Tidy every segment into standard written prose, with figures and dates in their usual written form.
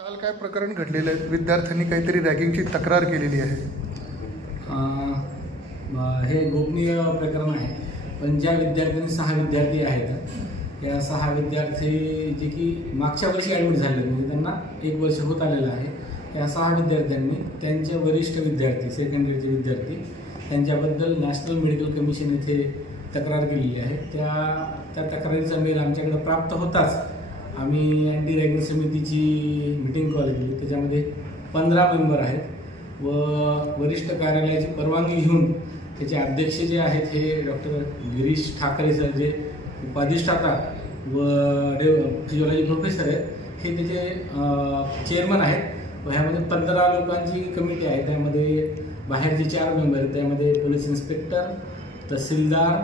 काल काय प्रकरण घडलेलं आहे? विद्यार्थ्यांनी काहीतरी रॅगिंगची तक्रार केलेली आहे. हे गोपनीय प्रकरण आहे. पण ज्या विद्यार्थ्यांनी 6 विद्यार्थी आहेत, या 6 विद्यार्थी जे की मागच्या वर्षी ॲडमिट झाले, म्हणजे त्यांना 1 वर्ष होत आलेलं आहे. या 6 विद्यार्थ्यांनी त्यांचे वरिष्ठ विद्यार्थी, सेकंडरीचे विद्यार्थी, त्यांच्याबद्दल नॅशनल मेडिकल कमिशन येथे तक्रार केलेली आहे. त्या तक्रारीचा मेल आमच्याकडे प्राप्त होताच आम्ही अँटी रॅगिंग समितीची मीटिंग कॉल केली. त्याच्यामध्ये 15 मेंबर आहेत व वरिष्ठ कार्यालयाची परवानगी घेऊन त्याचे अध्यक्ष जे आहेत हे डॉक्टर गिरीश ठाकरे सर, जे उपाधिष्ठाता व फिजिओलॉजी प्रोफेसर आहेत, हे त्याचे चेअरमन आहेत. व ह्यामध्ये 15 लोकांची कमिटी आहे. त्यामध्ये बाहेरचे 4 मेंबर आहेत. त्यामध्ये पोलीस इन्स्पेक्टर, तहसीलदार,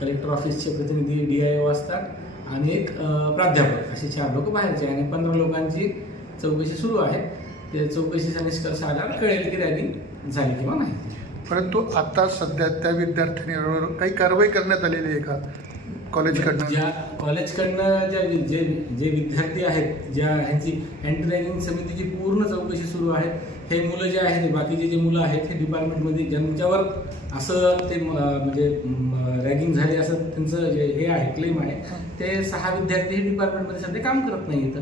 कलेक्टर ऑफिसचे प्रतिनिधी, DIO असतात आणि एक प्राध्यापक, असे 4 लोक बाहेरचे, आणि 15 लोकांची चौकशी सुरू आहे. ते चौकशीचा निष्कर्ष आल्यावर कळेल की रॅगिंग झाली किंवा नाही. परंतु आता सध्या त्या विद्यार्थ्यांवर काही कारवाई करण्यात आलेली आहे का कॉलेजकडनं? ज्या कॉलेजकडनं जे विद्यार्थी आहेत, ह्यांची अँटी रॅगिंग समितीची पूर्ण चौकशी सुरू आहे. हे मुलं जे आहेत, बाकीचे जे मुलं आहेत, हे डिपार्टमेंटमध्ये ज्यांच्यावर असं ते म्हणजे रॅगिंग झाली असं त्यांचं जे हे आहे, क्लेम आहे, ते 6 विद्यार्थी हे डिपार्टमेंटमध्ये सध्या काम करत नाही. इथं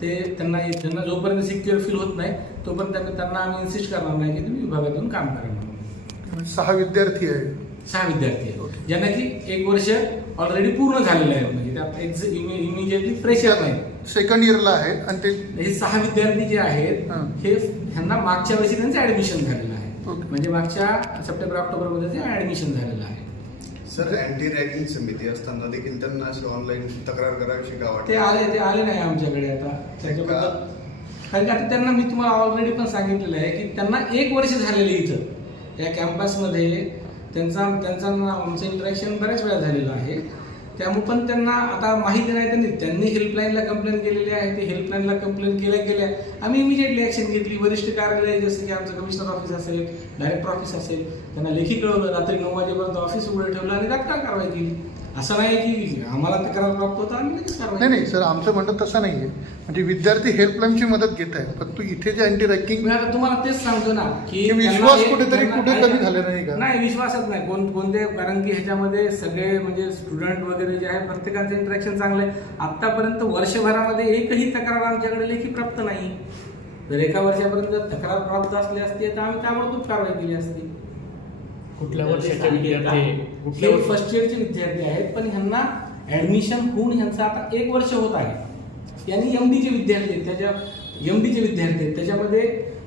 ते त्यांना जोपर्यंत सिक्युअर फील होत नाही तोपर्यंत त्यांना आम्ही इन्सिस्ट करणार नाही की तुम्ही विभागातून काम करा म्हणून. 6 विद्यार्थी आहे. 6 विद्यार्थी आहेत ज्यांना की 1 वर्ष ऑलरेडी पूर्ण झालेलं आहे, म्हणजे त्यात इमिजिएटली फ्रेशर नाही, सेकंड इयरला आहे. आणि ते हे 6 विद्यार्थी जे आहेत हे ह्यांना मागच्या वर्षी त्यांचं ऍडमिशन झालेलं आहे. म्हणजे मागच्या सप्टेंबर-ऑक्टोबर मध्ये ते ऍडमिशन झालेलं आहे. सर, अँटी रॅगिंग समिती असताना देखील त्यांना अशी ऑनलाईन तक्रार करावीशी का वाटते? ते आले नाही आमच्याकडे. आता त्याच्याबद्दल कारण आता त्यांना मी तुम्हाला ऑलरेडी पण सांगितलेलं आहे की त्यांना 1 वर्ष झालेलं इथं या कॅम्पसमध्ये त्यांचा आमचं इंटरॅक्शन बऱ्याच वेळा झालेलं आहे. त्यामुळे पण त्यांना आता माहिती नाही. त्यांनी हेल्पलाईनला कंप्लेंट केलेली आहे. ते हेल्पलाईनला कंप्लेंट केल्या आम्ही इमिजिएटली ॲक्शन घेतली. वरिष्ठ कार्यालय जसं की आमचं कमिशनर ऑफिस असेल, डायरेक्टर ऑफिस असेल, त्यांना लेखी कळवलं. रात्री 9 वाजेपर्यंत ऑफिस उघडं ठेवलं आणि तात्काळ कारवाई केली. असं नाही की आम्हाला तक्रार प्राप्त होता आम्ही लगेच कारवाई. नाही सर, आमचं म्हणणं तसं नाही आहे. म्हणजे विद्यार्थी हेल्पलाईनची मदत घेत आहे, पण तू इथे जे अँटी रॅगिंग, मी आता तुम्हाला तेच सांगतो ना की विश्वास कुठे कमी झाले नाही का? नाही, विश्वासच नाही कोणते. कारण की ह्याच्यामध्ये सगळे म्हणजे स्टुडंट वगैरे जे आहे, प्रत्येकाचं इंटरॅक्शन चांगलं आहे. आतापर्यंत वर्षभरामध्ये एकही तक्रार आमच्याकडे लेखी प्राप्त नाही. जर 1 वर्षापर्यंत तक्रार प्राप्त असली असती तर आम्ही ताबडतोब कारवाई केली असती. कुठल्या वर्षाचे विद्यार्थी? हे फर्स्ट इयरचे विद्यार्थी आहेत, पण ह्यांना ऍडमिशन होऊन ह्यांचं आता 1 वर्ष होत आहे. यांनी MDचे विद्यार्थी आहेत, MDचे विद्यार्थी आहेत. त्याच्यामध्ये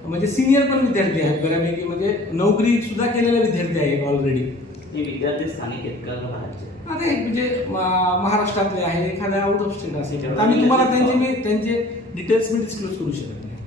म्हणजे सिनियर पण विद्यार्थी आहेत बऱ्यापैकी, म्हणजे नोकरी सुद्धा केलेले विद्यार्थी आहेत ऑलरेडी. हे विद्यार्थी स्थानिक आहेत का बाहेरचे? आता हे म्हणजे महाराष्ट्रातले आहे, एखाद्या आउट ऑफ स्टेट असेल. आम्ही तुम्हाला त्यांचे डिटेल्स मी डिस्क्लोज करू शकत नाही.